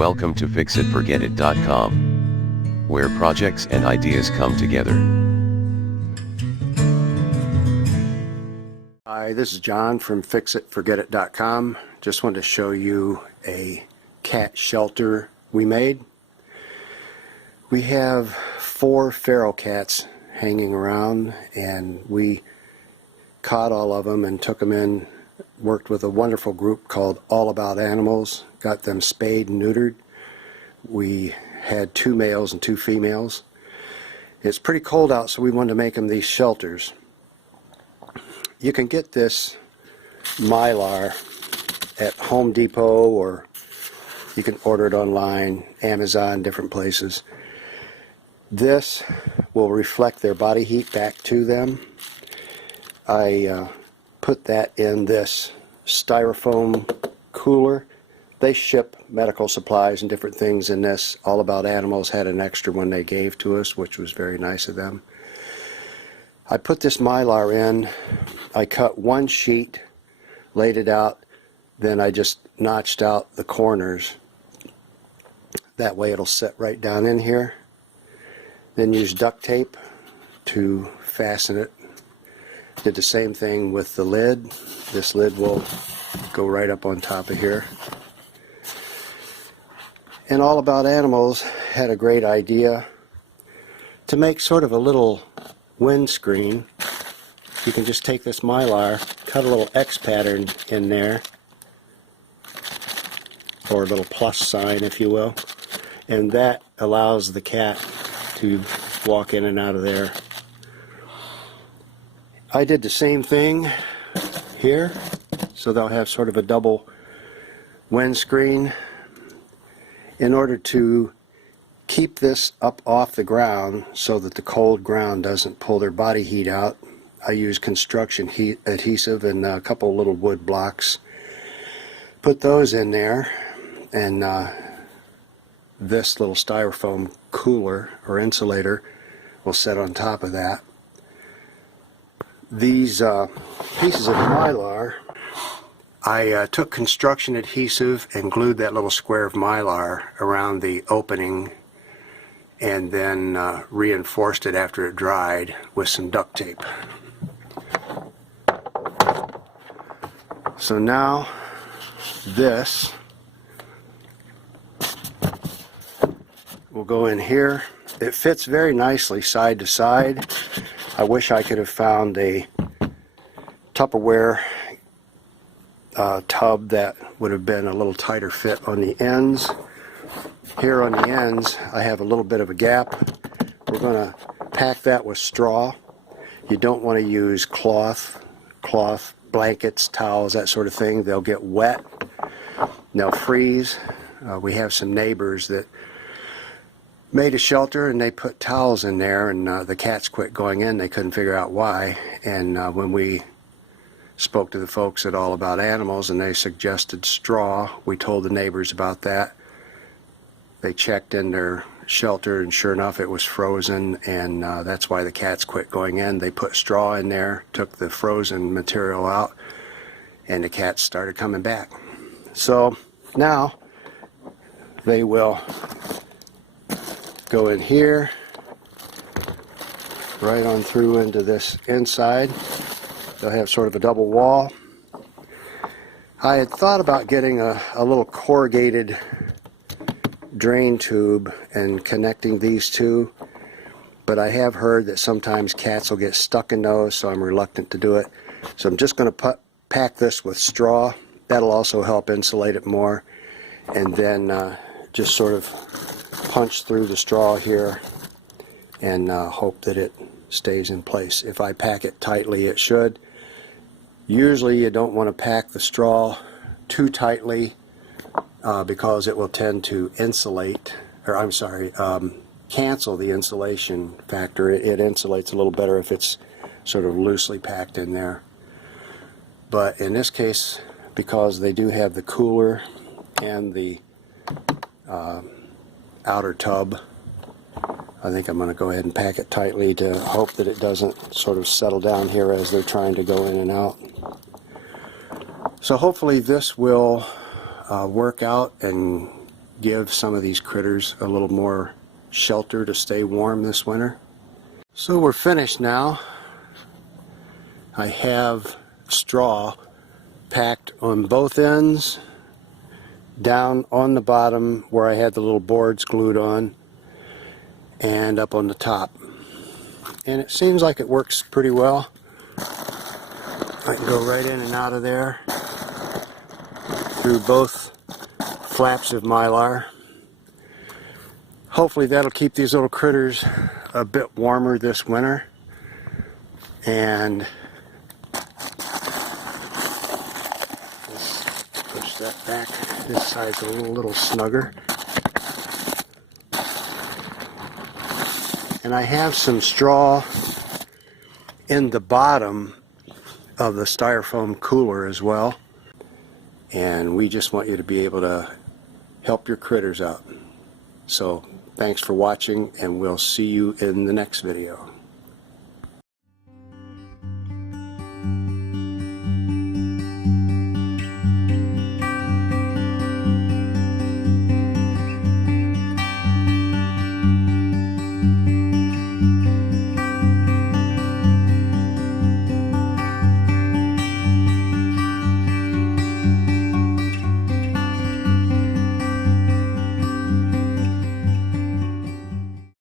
Welcome to fixitforgetit.com, where projects and ideas come together. Hi, this is John from fixitforgetit.com. Just wanted to show you a cat shelter we made. We have 4 feral cats hanging around, and we caught all of them and took them in, worked with a wonderful group called All About Animals, got them spayed and neutered. We had 2 males and 2 females. It's pretty cold out, so we wanted to make them these shelters. You can get this Mylar at Home Depot, or you can order it online, Amazon, different places. This will reflect their body heat back to them. I put that in this styrofoam cooler. They ship medical supplies and different things in this. All About Animals had an extra one they gave to us, which was very nice of them. I put this Mylar in. I cut 1 sheet, laid it out, then I just notched out the corners. That way it'll set right down in here. Then use duct tape to fasten it. Did the same thing with the lid. This lid will go right up on top of here. And All About Animals had a great idea to make sort of a little windscreen. You can just take this Mylar, cut a little X pattern in there, or a little plus sign, if you will, and that allows the cat to walk in and out of there. I did the same thing here, so they'll have sort of a double windscreen. In order to keep this up off the ground so that the cold ground doesn't pull their body heat out, I use construction heat adhesive and a couple little wood blocks. Put those in there, and this little styrofoam cooler or insulator will set on top of that. These pieces of Mylar, I took construction adhesive and glued that little square of Mylar around the opening, and then reinforced it after it dried with some duct tape. So now this will go in here. It fits very nicely side to side. I wish I could have found a Tupperware tub that would have been a little tighter fit on the ends. Here on the ends I have a little bit of a gap. We're going to pack that with straw. You don't want to use cloth, blankets, towels, that sort of thing. They'll get wet, they'll freeze. We have some neighbors that made a shelter and they put towels in there, and the cats quit going in. They couldn't figure out why, and when we spoke to the folks at All About Animals and they suggested straw, we told the neighbors about that. They checked in their shelter, and sure enough it was frozen, and that's why the cats quit going in. They put straw in there, took the frozen material out, and the cats started coming back. So now they will go in here, right on through into this inside. They'll have sort of a double wall. I had thought about getting a little corrugated drain tube and connecting these two, but I have heard that sometimes cats will get stuck in those, so I'm reluctant to do it. So I'm just going to pack this with straw. That'll also help insulate it more, and then just sort of punch through the straw here and hope that it stays in place. If I pack it tightly, it should. Usually you don't want to pack the straw too tightly because it will tend to insulate, or I'm sorry, cancel the insulation factor. It insulates a little better if it's sort of loosely packed in there. But in this case, because they do have the cooler and the outer tub, I think I'm going to go ahead and pack it tightly to hope that it doesn't sort of settle down here as they're trying to go in and out. So hopefully this will work out and give some of these critters a little more shelter to stay warm this winter. So we're finished now. I have straw packed on both ends, down on the bottom where I had the little boards glued on, and up on the top. And it seems like it works pretty well. I can go right in and out of there through both flaps of Mylar. Hopefully that'll keep these little critters a bit warmer this winter. And let's push that back. This side's a little snugger. And I have some straw in the bottom of the styrofoam cooler as well. And we just want you to be able to help your critters out. So thanks for watching, and we'll see you in the next video.